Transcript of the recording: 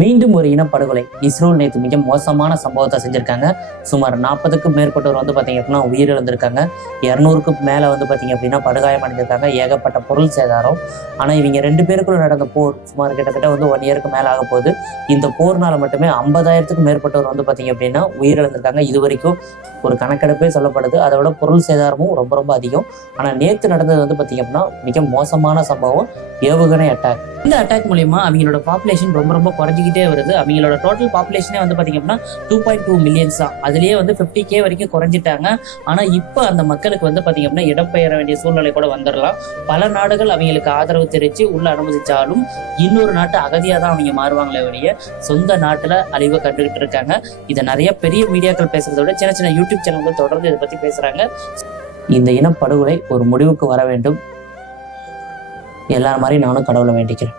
மீண்டும் ஒரு இனப்படுகொலை. இஸ்ரேல் நேற்று மிக மோசமான சம்பவத்தை செஞ்சிருக்காங்க. சுமார் 40க்கும் மேற்பட்டவர் பார்த்தீங்க அப்படின்னா உயிரிழந்திருக்காங்க. 200க்கும் மேலே பார்த்தீங்க அப்படின்னா படுகாயம் அடைஞ்சிருக்காங்க. ஏகப்பட்ட பொருள் சேதாரம். ஆனால் இவங்க 2 பேருக்குள்ள நடந்த போர் சுமார் கிட்டத்தட்ட 1 இயருக்கு மேலே ஆக போகுது. இந்த போர்னால மட்டுமே 50,000க்கும் மேற்பட்டவர் பார்த்தீங்க அப்படின்னா உயிரிழந்திருக்காங்க. இது வரைக்கும் ஒரு கணக்கெடுப்பே சொல்லப்படுது. அதை விட பொருள் சேதாரமும் ரொம்ப ரொம்ப அதிகம். ஆனால் நேற்று நடந்தது பார்த்தீங்க அப்படின்னா மிக மோசமான சம்பவம், ஏவுகணை அட்டாக். இந்த அட்டாக் மூலியமா அவங்களோட பாப்புலேஷன் ரொம்ப ரொம்ப குறைஞ்சிக்கிட்டே வருது. அவங்களோட டோட்டல் பாப்புலேஷனே பார்த்தீங்க அப்படின்னா 2.2 மில்லியன்ஸ் தான். அதுலேயே 50K வரைக்கும் குறைஞ்சிட்டாங்க. ஆனால் இப்போ அந்த மக்களுக்கு பார்த்தீங்க அப்படின்னா இடம்பெயர வேண்டிய சூழ்நிலை கூட வந்துடலாம். பல நாடுகள் அவங்களுக்கு ஆதரவு தெரிவித்து உள்ள அனுமதிச்சாலும் இன்னொரு நாட்டு அகதியாக தான் அவங்க மாறுவாங்களே வழிய சொந்த நாட்டில் அழிவை கண்டுகிட்டு இருக்காங்க. இதை நிறைய பெரிய மீடியாக்கள் பேசுறதை விட சின்ன சின்ன யூடியூப் சேனல்கள் தொடர்ந்து இதை பற்றி பேசுறாங்க. இந்த இனப்படுகொலை ஒரு முடிவுக்கு வர வேண்டும். எல்லாரும் மாதிரி நானும் கடவுளை வேண்டிக்கிறேன்.